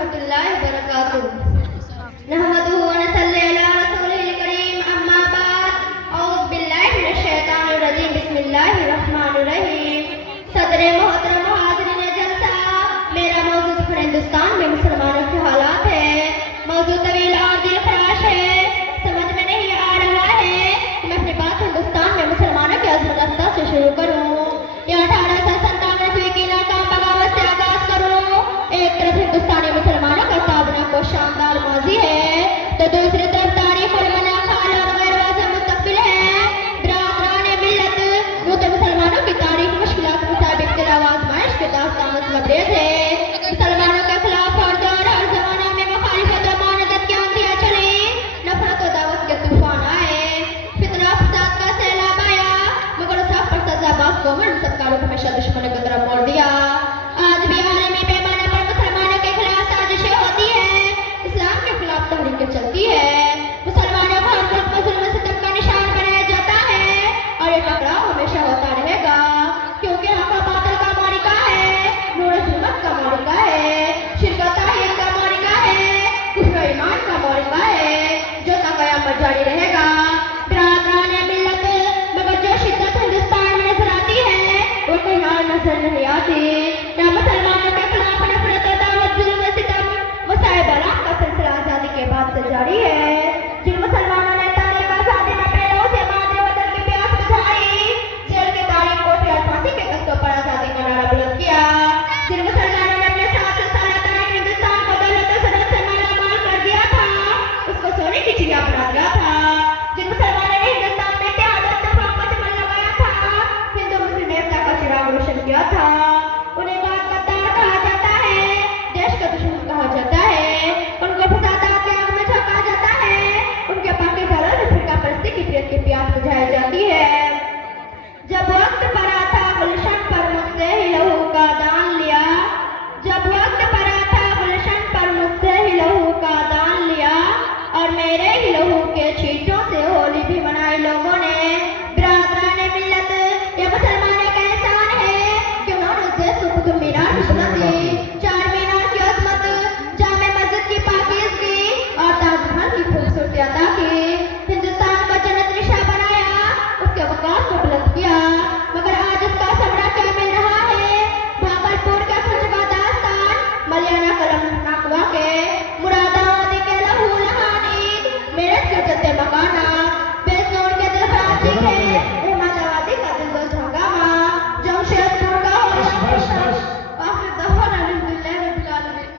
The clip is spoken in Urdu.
ورحمۃ اللہ وبرکاتہ نحمدہ ونصلی علی رسولہ الکریم اما بعد اعوذ باللہ من الشیطان الرجیم بسم اللہ الرحمن الرحیم صدر محترم حاضرین جلسہ میرا موضوع سفر ہندوستان میں مسلمانوں کے حالات ہے موضوع طویل اور دل خراش ہے سمجھ میں نہیں آ رہا ہے کہ میں اپنی بات ہندوستان میں مسلمانوں کے عظمت افزا سے شروع کروں یا 1897 کے علاقہ بغاوت سے آغاز کروں ایک طرف ہندوستانی مسلمانوں کا کابینہ کو شاندار